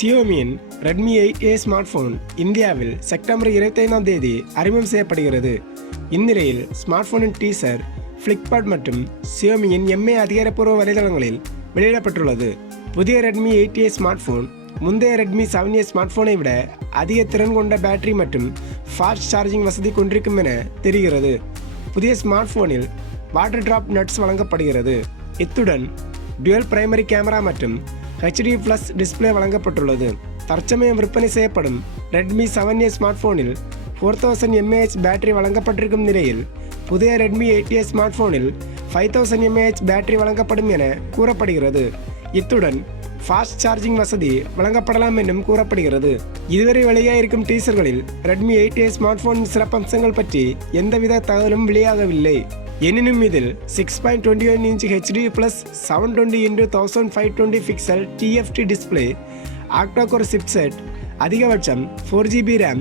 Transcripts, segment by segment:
Xiaomiயின் Redmi 8A smart phone இந்தியாவில் September 25ஆம் தேதி அறிமுகம் செய்யப்படுகிறது. இந்நிலையில் ஸ்மார்ட் போனின் டீசர் ஃபிளிப்கார்ட் மற்றும் Xiaomiயின் MA அதிகாரப்பூர்வ வலைதளங்களில் வெளியிடப்பட்டுள்ளது. புதிய Redmi 8A ஸ்மார்ட் போன் முந்தைய Redmi 7A ஸ்மார்ட் போனை விட அதிக திறன் கொண்ட பேட்டரி மற்றும் ஃபாஸ்ட் சார்ஜிங் வசதி கொண்டிருக்கும் என தெரிகிறது. புதிய ஸ்மார்ட் போனில் வாட்டர் டிராப் நட்ஸ் வழங்கப்படுகிறது. இத்துடன் டுவல் பிரைமரி கேமரா மற்றும் HD+ டிஸ்பிளே வழங்கப்பட்டுள்ளது. தற்சமயம் விற்பனை செய்யப்படும் Redmi 7A ஸ்மார்ட் போனில் 4000 mAh பேட்டரி வழங்கப்பட்டிருக்கும் நிலையில் புதிய Redmi 8A ஸ்மார்ட் போனில் 5000 mAh பேட்டரி வழங்கப்படும் என கூறப்படுகிறது. இத்துடன் ஃபாஸ்ட் சார்ஜிங் வசதி வழங்கப்படலாம் என்றும் கூறப்படுகிறது. இதுவரை வெளியாகிருக்கும் டீசர்களில் Redmi 8A ஸ்மார்ட் போனின் சிறப்பம்சங்கள் பற்றி எந்தவித தகவலும் வெளியாகவில்லை. எனினும் இதில் 6.21 inch HD+ 720x1520 pixel TFT display, octa-core chipset, அதிகபட்சம் 4GB RAM,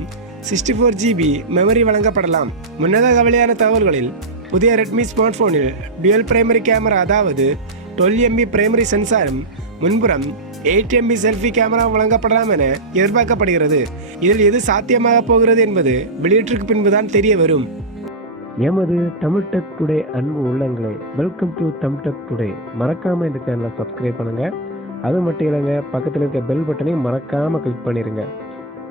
64GB மெமரி வழங்கப்படலாம். முன்னதாக வெளியான தகவல்களில் புதிய Redmi ஸ்மார்ட் போனில் டுவல் பிரைமரி கேமரா அதாவது 12MP பிரைமரி சென்சாரும் முன்புறம் 8MP செல்ஃபி கேமரா வழங்கப்படலாம் என எதிர்பார்க்கப்படுகிறது. இதில் எது சாத்தியமாக போகிறது என்பது வெளியீட்டிற்கு பின்புதான் தெரிய வரும். எமது தமிழ் டெக் டுடே அன்பு உள்ளங்களே, welcome to Tamil tech today. மறக்காம இந்த சேனலை சப்ஸ்கிரைப் பண்ணுங்க. அது மட்டும் இல்லைங்க, பக்கத்தில் இருக்க பெல் பட்டனையும் மறக்காம கிளிக் பண்ணிருங்க.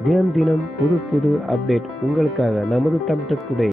தினம் தினம் புது புது அப்டேட் உங்களுக்காக நமது தமிழ் டெக் டுடே.